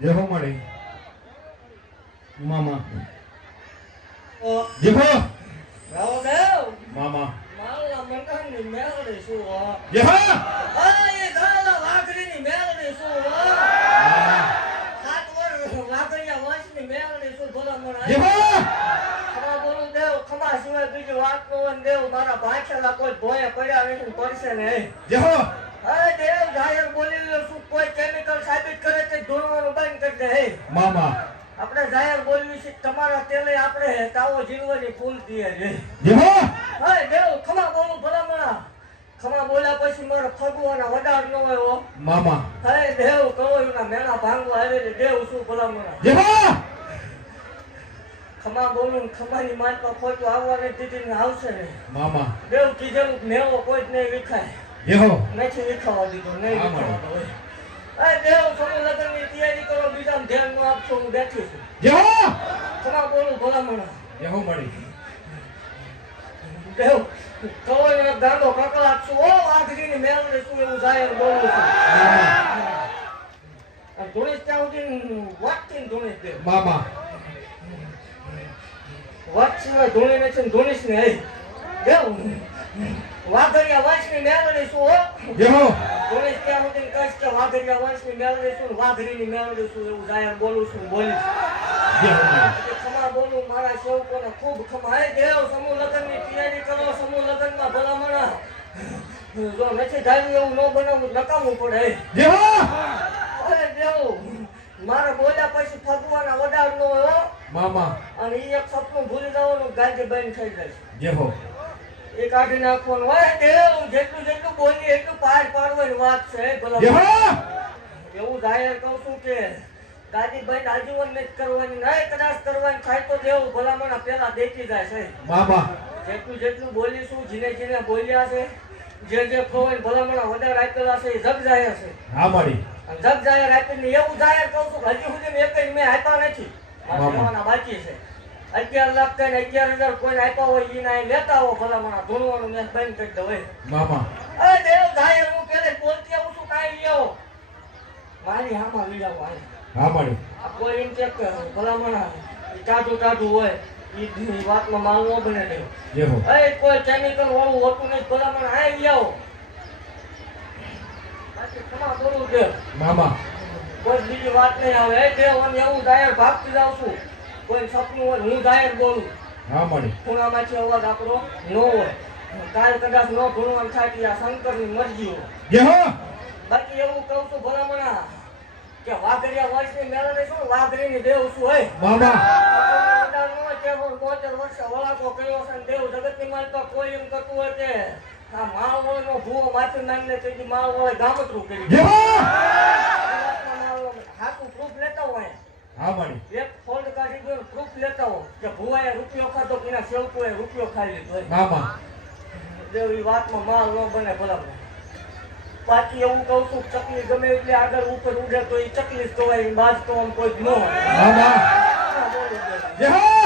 જય હો મામા. ઓ. જય હો રાવદેવ મામા. શું હો? જય હો આ એ ગાલા વાઘરીની મેળડી શું હો. સાત વર્ષ વાઘરિયા વંશની મેળડી શું ભલા જય વાત નો ને દેવ મારા ભાખેલા કોઈ ભોય પડ્યા નથી પડશે ને જય હો અરે દેવ જાહેર બોલી લો શું કોઈ કેમિકલ સાબિત કરે તે ધોરવાનું બંધ કરી દે હે. મામા. આપણે જાહેર બોલવી છે તમારા તેલે આપણે તાવો જીવવાની ફૂલ દીએ છે જય હો દેવ ખમા બોલું ભલામણા. ખમા બોલ્યા પછી મારો ફગવાના વડાર ન હોય હો મામા. હે દેવ કરોડના મેણા ભાંગવા આવે છે દેવ શું ભલામણા. જય હો ખમા બોલું ને ખમાની કોઈ તો આવવાની દીધી ને આવશે ને. મામા. દેવ કીધેલું મેવો કોઈ જ નહીં વિખાય. જય હો નથી વિખાવા દીધો નહીં વિખાવા અરે દેવ તમે લગ્નની તૈયારી કરો બીજા ધ્યાન ન આપશો હું બેઠી છું. જય ખમા બોલું ભલામણા જય હો મળી દેવ કરોડનો ગાંડો કકળાટ છું ઓ આખરીની મેળને શું એવું જાહેર બોલું છું. મામા. ત્યાં સુધી વાટતી ને ધોળીસ દેવ મામા. વાત સિવાય નથી ને ધોળીસ ને હે. વાઘરિયા વાઘરિયા વંશની મેળણી શું હો? ધોળીસ ત્યાં સુધી કહીશ કે વાઘરિયા વંશની મેળણી શું વાઘરી ની મેળણી શું એવું જાહેર બોલું છું ને બોલીશ. ખમા બોલું મારા સેવકોને ખૂબ ખમા હે દેવ સમૂહ લગ્નની તૈયારી કરો સમૂહ લગ્નમાં ભલામણા. જો નથી ધાર્યું એવું ન બનાવવું નકામું પડે. જય અરે દેવ મારે બોલ્યા પછી ફગવાના વડાળ નો હો. મામા. અને એ એક સપનું ભૂલી જવાનું ગાડી બંધ થઈ જાય જે હો. એ કાઢી નાખવાનું. હોય દેવ જેટલું જેટલું બોલી એટલું પાર પાડવાની વાત છે ભલા. એવું જાહેર કહું છું કે ગાડી બંધ આજીવન નથી કરવાની નહીં કદાચ કરવાની થાય તો દેવ ભલામણ પેલા દેખી જાય છે. બાબા જેટલું જેટલું બોલીશું જીને જીને બોલ્યા છે. જે જે ખોવાય ભલામણ વધારે આપેલા છે એ જગ જાહેર છે. હા મળી જગ જાહેર આપીને એવું જાહેર કહું છું કે હજી સુધી મેં કઈ મેં આપ્યા નથી. બાબા. બાકી છે. અગિયાર લાખ કઈ અગિયાર હજાર કોઈ આપ્યા હોય ઈ ના લેતા હો ભલામણા. ધૂણવાનું મેં બંધ કરી દો હોય મામા. અરે દેવ ભાઈ હું પેલે બોલતી આવું છું કાઈ લઈ આવો. મારી હામાં લઈ આવો. હા મળી આ કોઈ એમ ચેક કે ભલામણા ઈ ટાઢું ટાઢું હોય ઈ વાતમાં માનવો બને દેવ. એ કોઈ કેમિકલ વાળું હોતું નહીં ભલામણ આ લઈ આવો. બાકી તમારે બોલવું દેવ મામા. કોઈ બીજી વાત નહીં આવે. જે અને એવું જાહેર ભાગતી જાઉં છું. કોઈ સપનું હોય હું જાહેર બોલું. હા મળી. ખૂણામાંથી અવાજ આપણો ન હોય. કાલ કદાચ ન ભણવાનું થાય કે આ શંકરની મરજી હોય. બાકી એવું કહું છું ભલામણા કે વાઘરિયા વર્ષની મેળવે શું? વાઘરીની દેવ કે હું બોતેર વર્ષે વળાકો કર્યો છે ને દેવ જગતની માલપા કોઈ એમ કરતું હોય કે આ માળવોળનો ભૂવો માથે નાખીને તેથી માળવોળે ગામતરું કર્યું જય હો હાથું પ્રૂફ લેતા હોય હા એક ફોલ્ડ કાઢી ગયો પ્રૂફ લેતા હો. કે ભુવાએ રૂપિયો ખાધો કે ના સેવકોએ રૂપિયો ખાઈ લીધો બાબા દેવ વાતમાં માલ ન બને બરાબર. બાકી એવું કહું છું ચકલી ગમે એટલે આગળ ઉપર ઉડે તો એ ચકલી જ કહેવાય બાજ તો આમ કોઈ જ ન હોય. જય